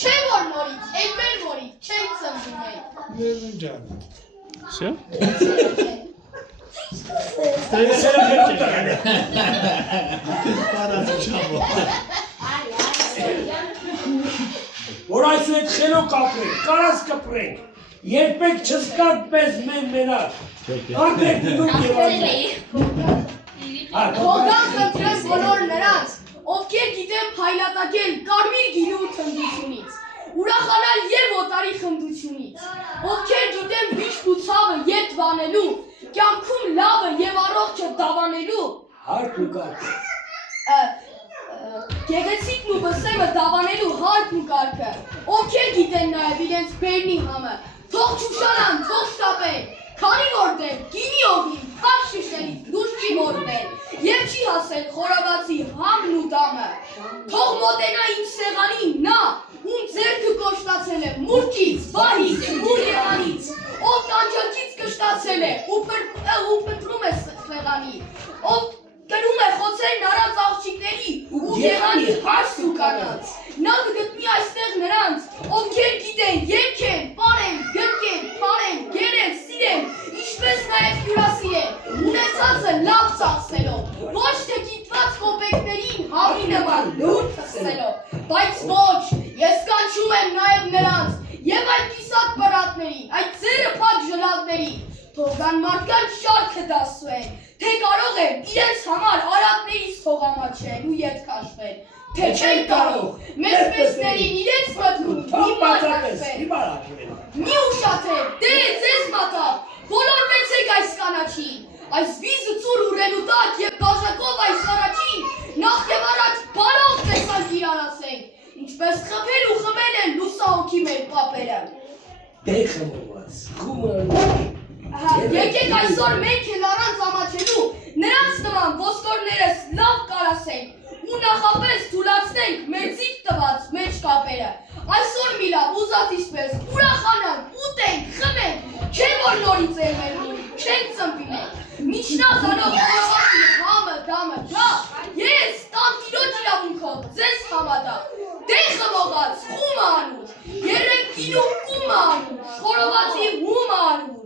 Չէ որ նորից, այդ մեր նորից, չենք ծնվում ենք։ Ջան։ Всё? Որ այսուհետ խելոք կապրենք, կարած կպրենք, երբեք չզգանք մեզ մենակ, արդեք դնում և Հոգան խնդրեմ բոլոր նրանց, ովքեր գիտեմ փայլատակել կարմիր գինու թնդությունից, ուրախանալ և օտարի խնդությունից, ովքեր գիտեմ վիշտ ու ցավը ետ վանելու, կյանքում լավը և առողջը դավանելու, հարկ ու կարգ գեղեցիկն ու բսեմը դավանելու հարկ ու կարգը, ովքեր գիտեն նաև իրենց բերնի համը, թող չուշանան, թող շտապեն, քանի որ դեմ գինի օղին, հար շիշերից դուրս չի մորվել և չի հասել խորովածի համն ու դամը, թող մոտենա իմ սեղանին նա, ում ձեռքը կոշտացել է մուրճից, վահից ու եղանից, ով տանջանքից կշտացել է ու փնտրում է սեղանի, ով կնում է խոցերն առած աղջիկների ու եղանի հարս ու կանանց, նա կգտնի այստեղ նրանց, ովքեր գիտեն, երգեն, պարեն, գրկեն, պարեն, գերեն, սիրեն, ինչպես նաև հյուրասիրեն, ունեցածը լավ ծախսելով, ոչ թե գիտված կոպեկներին հավի նման լուր թխսելով, բայց ոչ, ես կանչում եմ նաև նրանց և այդ կիսատ պրատներին, այդ ձերը փակ ժլատներին, թող կան մարդկանց շարքը դասվեն, թե կարող են իրենց համար արատներից թողամաչեն ու ետ կաշվեն, թե չեն կարող մեզ պեսներին իրենց մտնում մի մատակվեն, մի ուշաթեր, դե ձեզ մատավ, բոլորվեցեք այս կանաչին, այս վիզը ծուր ուրենու տակ և բաժակով այս առաջին, նախ և առաջ բարով տեսանք իրանասենք, ինչպես խփել ու խմել են լուսահոգի մեր պապերը։ դե խմոված, խումը Եկեք այսօր մենք էլ առանց ամաչելու, նրանց նման ոսկորներս լավ կարասենք ու նախապես թուլացնենք մեր ձիգ տված մեջ կապերը, այսօր մի լավ ուզածից պես ուրախանանք, ուտենք, խմենք, չէ որ նորից է մեր նորից, չենք ծնվի մենք, միջնազանով խորովածի համը դամը դա, ես տանտիրոջ իրավունքով ձեզ համադա, դե խմողած խումը անուր, երեք գինու կումը անուր, խորովածի հումը անուր,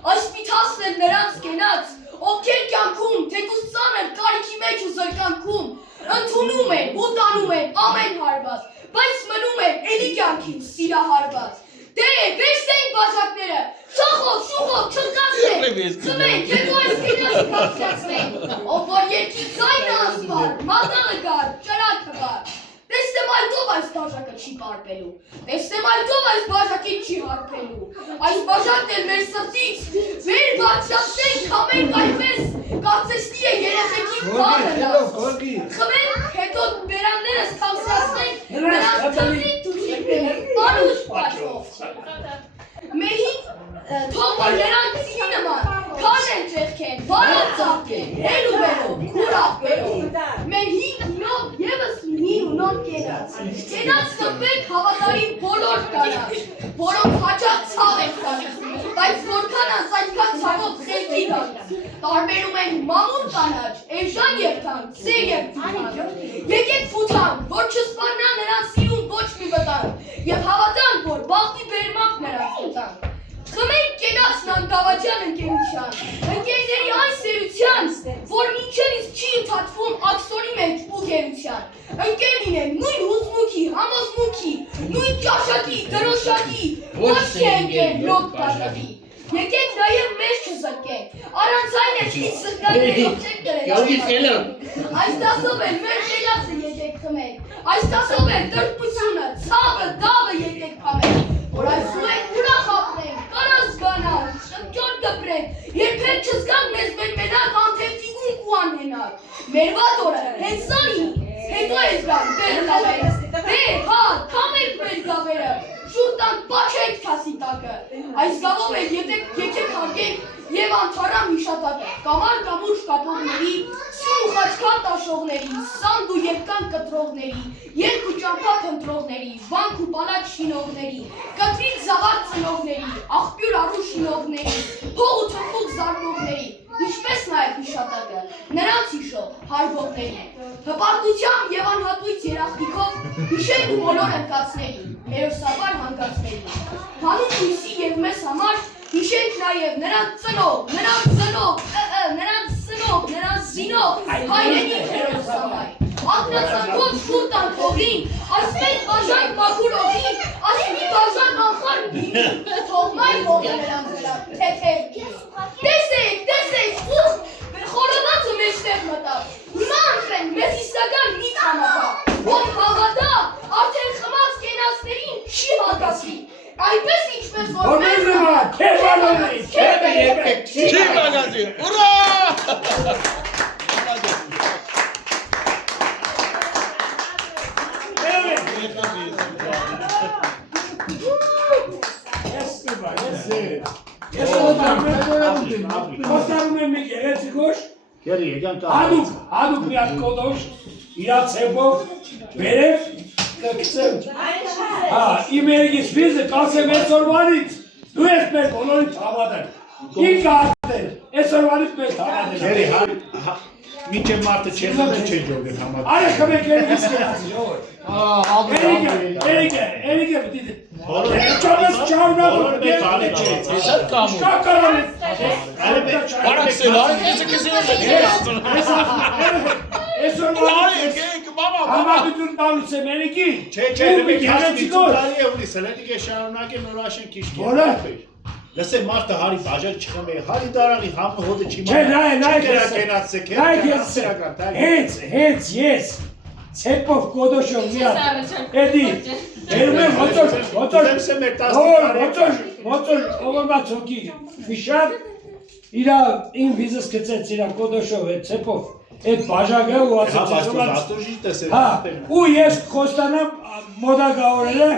Այսպիթասներ նրանց կենած, ովքեր կյանքում, թեկուզ ծանր կարիքի մեջ ու զրկանքում, ընդունում են ու տանում են ամեն հարված, բայց մնում են էլի կյանքին սիրահարված։ Դե, վերցնենք բաժակները, շախով, շուխով, չրկացնենք, խմենք, հետո այս կենացը կացրացնենք, ով որ երկի ձայնը ասվար, մատաղը գար, ճրակը բար։ Տեսնեմ այդով այս բաժակը չի պարպելու, տեսնեմ այդով այս բաժակին չի հարպելու, այս բաժակն էլ մեր սրտից վեր բարձրացնենք համենք այդպես, կարծեսնի է երեխեքին բանը լավ, խմենք, հետո բերաններս կաղսրացնենք, նրանց թմրի դուշիկները, անուշ պաչով, մերհին թող որ նրանք ծինի նման, քան են ճեղքեն, բարով ծաղկեն, հել ու բերով, կուրավ բերով, մեր հին գինով ևս հին ու նոր կենաց խմբենք հավատարիմ բոլոր կանաչ, որոնք հաճախ ցավ են տալիս, բայց որքանած այդքան ցավով խելքի տալիս, տարբերում են մամուլ կանաչ, էժան և թանկ, սեր և թանկ, եկեք փութանք, որ չսպառնա նրանց սիրուն ոչ մի վտանգ, և հավատանք, որ բախտի բերմանք նրանց վտանգ, խմենք կենացն անդավաճան ընկերության, ընկերների այն սերության, որ մինչև իսկ չի ընդհատվում աքսորի մեջ ու գերության, ընկեր լինեն նույն հուզմունքի, համոզմունքի, նույն ճաշակի, դրոշակի, ոչ թե ընկեր լոկ բաժակի, եկեք նաև մեզ չզրկենք, առանց այն էլ ինչ զրկաններով չեք դրել, այս տասով էլ մեր կենացը եկեք խմենք, այս տասով էլ տրտմությունը, ցավը, դավը եկեք փամենք, որ այսուհետ ուրախ ապրենք, կարած զգանանք, շնչոր կպրենք, երբեք չզգանք մեզ մեր մենակ անթերթիկունք ու անհենակ, մեր վատ օրը հենց սա լինի, հետո էլ գանք մեր գավերը, դե, հա, կամենք մեր գավերը, շուտ տանք պաչենք քասի տակը, այս գավով էլ եկեք հարգենք և անթարամ հիշատակը, կամար կամուր շկապողների, սուն ու խաչքան տաշողների, սանդ ու երկան կտրողների, երկ ու ճամփա փնտրողների, վանք ու պալատ շինողների, կտրիկ զավակ ծնողների, աղբյուր առու շինողների, փող ու թխուկ զարկողների, ինչպես նաև հիշատակը նրանց հիշող հարգողներին։ Հպարտությամբ եւ անհատույց երախտիկով հիշենք բոլոր ընկածներին, հերոսաբար հանգածներին։ Հանուն հույսի եւ մեզ համար հիշենք նաև նրանց ծնող, նրանց զինող, հայրենիք հերոսաբար։ Ակնածանքով շուր տանք հողին, ասմեն բաժան մաքուրողին, ասմի բաժան անխար բինին, թող մայր հողը նրանց վրա, թեթև։ Տեսեք, խորովածը մեջտեղ մտավ, հիմա անքրեն մեզ իսական մի համապա, ով հավատա, արդեն խմած կենացներին չի հատասի, այնպես ինչպես որ մեզ Օրմեզնվա, քերվանովի, Չի մագազի, ուրա! Խոստարում եմ մի գեղեցիկ օր, Գերի, եկան հադուկ մի հատ կոդոշ, իրա ծեպով, բերև, կգցեմ, իմ երգիս վիզը կասեմ այսօրվանից, դու ես մեր բոլորից հավատել, ինքը ատել, այսօրվանից մեր Գերի, հավատել, մինչև մարդը չեզել են չեն ժողել համատ։ արե խմեք երգիս կերացի, երիգը բդիդի, չանես չարունակում, Հեսար կամու։ շկա կարան ես, Բարակսել, արի քեզ այսօրվանից, մամա, համատություն տալուց եմ երիգին, Չէ, մեկ հասնի տարի է ունի, սրետիկ է շարունակեն նոր աշեն քիշկի։ Որը։ Լսե մարդը հարի բաժակ չխմե, հարի տարաղի համը հոդը չի Չէ, հենց ես ցեպով կոդոշով միա էդի երում եմ ոծոր ովամացոքի վիշան իրա իմ վիզս կծեց իրա կոդոշով էդ ցեպով էդ բաժակը ու ասեց ու ես խոստանամ մոդագավորելը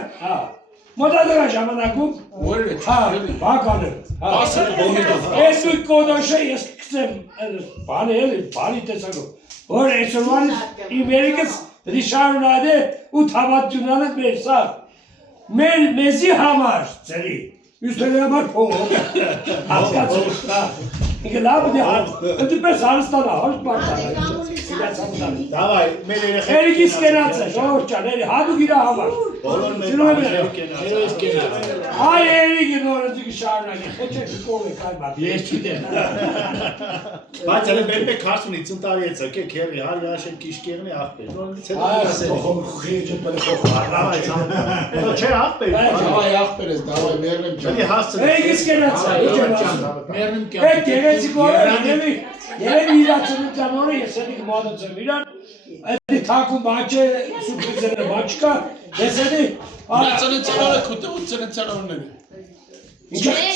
մոդադրա ժամանակում բականը ես ու կոդոշը ես կծեմ բանի էլի բանի տեսակով որ այսօրվանից իմ երիկս դի շարունադե ու թավատյունանը մեր սավ մեզի համար ծերի Üstelik ama kovuldu. İki lafı diye ötü ben sarıstana hoş baklar. Davay, melere. Her iki iskenatsa, şoğuşcan, her hadi gire hava. Olur mu? Şunu böyle. Ay her iki doğrucu ki şarına git. O çekti kovu kaymadı. Yeşçide. Բայց հələ բերում է 40-ից տարի է ցկե քերի հար yaşın kişkերni ախպեր։ Նորից հետո Չէ, ախպեր։ Davay ախպերես, davay մերնեմ ջան։ Դի հասցրի։ Her iki iskenatsa. Մերնեմ կյանք։ Hep gerezik olur. Yine milatının canonu yesedik muhadıcım. İlan hadi takım bahçe sürprizlerine başka desedi. Ունեցան ցանորը քուտը ունեցան ցանորները։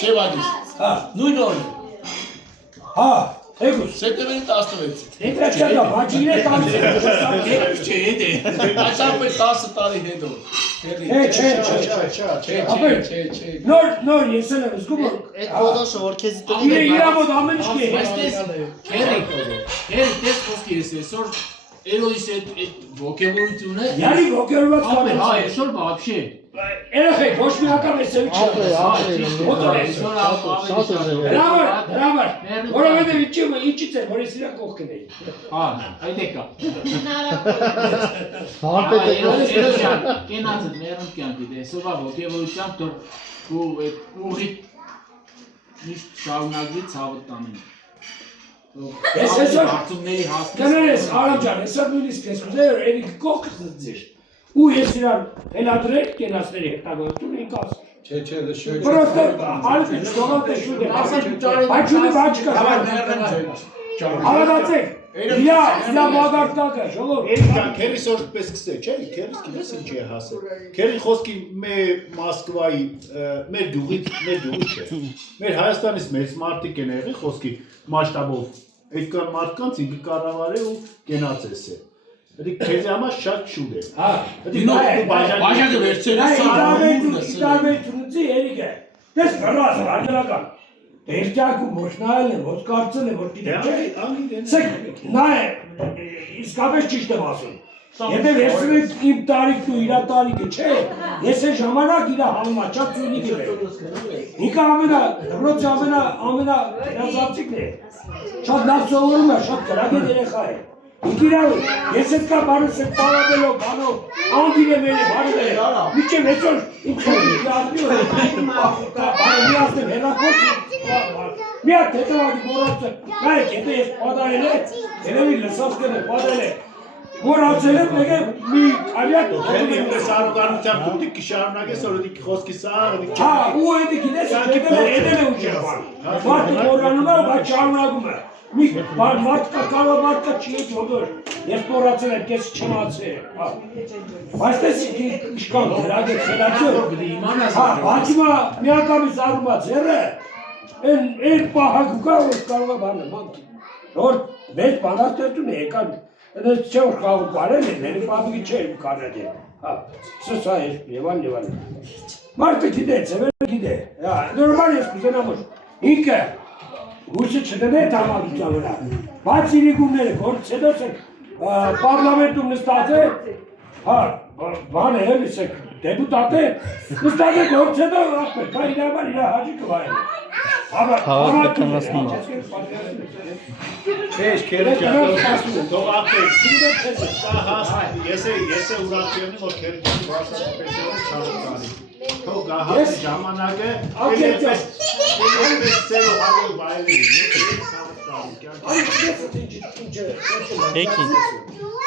Չէ վադիս։ Ha, Նույն օրը։ ha, Egus. Սեպտեմբերի 16։ Tekrar çaka bahçe yine kalmış. Չէ, դե։ Այսապե 10 տարի հետո։ Չէ։ Nor yesene üzgünüm. Այդ կոդոշը որ քեզ Yine İramo da amın ki. Քերի տես խոսքի ես այսօր Էրոյիս այդ ոգևորությունը։ Yani o görmez Ապե, kalmış. հա, այսօր բաբշե։ Erhe boş bir haka mesela. Bravo. Orada bir şey mi? İçite, orasıyla koktu değil. Հա, այդ եկա։ Հարբետ է Կենացը մերում կյանքի դեսովա ոգևորությամբ դոր ու այդ ուղի միշտ շարունակվի ցավը տանին։ Հարցումների հասնես։ Կներես, Արամջան, հեսա նույնիսկ ես ուզեր, էլիք կողքս ձեր։ Ու ես իրան հելադրեք կենացների հետագործություն ինքաս։ Չէ, դե Պրոստը ալպի չողատ է շուտ է, բայց շուտ է բաչկա։ Հարադացեք, իրա մագարտակը, ժողով։ Էրկան քերի սորտ պես կսե, չէ՞, քերս գիտես ինչ է հասել։ Քերի խոսքի Մոսկվայի մեր դուղի չէ։ Մեր Հայաստանից մեծ մարդիկ են եղել խոսքի մասշտաբով։ Այդ կան մարդկանց ինքը կառավարել ու կենացես է։ Դի քեզ համար շատ շուտ է։ Հա, բաժակը վերցրել է Տարբերությունի երիկը։ Դες գրած անգլական։ Էրտակու մոշնալ է, ոնց կարծել է, որ գիտեմ չէ։ Սեք նայ իսկապես ճիշտ եմ ասում։ Եթե վերցնում եք իմ տարիքն ու իր տարիքը, չէ, ես այն ժամանակ իր համաչափ ծույնիկը եմ։ Ինքը դպրոցի ամենագնացածիկն է։ Շատ լավ սովորում է, շատ գրագետ երեխա է։ Ինքը իրավ է, ես այդ կա բարուս եմ պարաբելով, բանով, անդիր եմ էլի, բարում է, միջև հեցոր իմ խոտի արդի ու բարում մի ասնեմ հեռախոց, մի հատ հետևադի մորացը, նայեք, եթե ես պադայել է, երևի լսած կն է, պադայել է, մորացել եմ, մեկ է մի կալյատ Քերի ես արուգանությամբ դուք կշարունակես որ դիք խոսքի սաղ հա, ու էդի գիտես, էդել է ուջեպան, մարդը մորանում է, բայց շարունակում է, մի մարդկա կարող մարդկա չի է ջոդոր, ես մորացել եմ, կես չմացել, բայց տես իշկան գրագետ խելացյոր, հա, բացիմա միակամից արումած հերը, են պահագուկա, որ կարող է բանը, մանքի, որ մեծ բանաստերտուն է եկան, Դες չէ որ խաղում կարել են, ելի պապիկի չէ եմ կարել են, սսա է, եվան, մարդը գիտե, ծևերը գիտե, նորմալ ես կուզենամոր, ինքը, հույսը չդնե է համագության վրա, բայց իրիկումները, գործ հետոց եք, պարլամենտում նստած է, բան է, հելիս եք, դեպուտատ է, նստած է գործ հետո, ասպեր, կա իր համար իր հաջի կվայել է, Հավաքականացնում է։ Քեզ քերը ճակատով թող ապեր ես է ուրախ որ քերը վարսապետերը չարոտանի թող գահած ժամանակը այդպես ծերո հավոլ բայլի Եկին։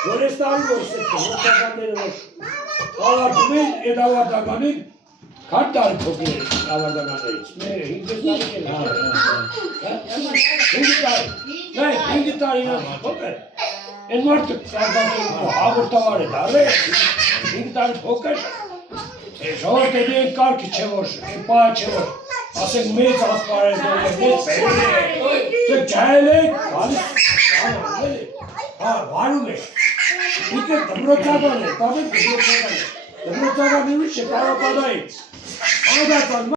որ ես տարի որ սեքտորները որ ավարտում են այդ ավարտականին քան տարի փոքր է ավարտականներից մեր 5 տարի նա փոքր են մարդը հաղորդավար է դարել 5 տարի փոքր ժողովուրդ դեպի կարգի չէ որ պահ չէ որ ասենք մեծ ասպարեզ որ մեծ բերել ջայել է վարում է ինքը դպրոցական է, դպրոցական ուրիշ է, պարապադային, անդատան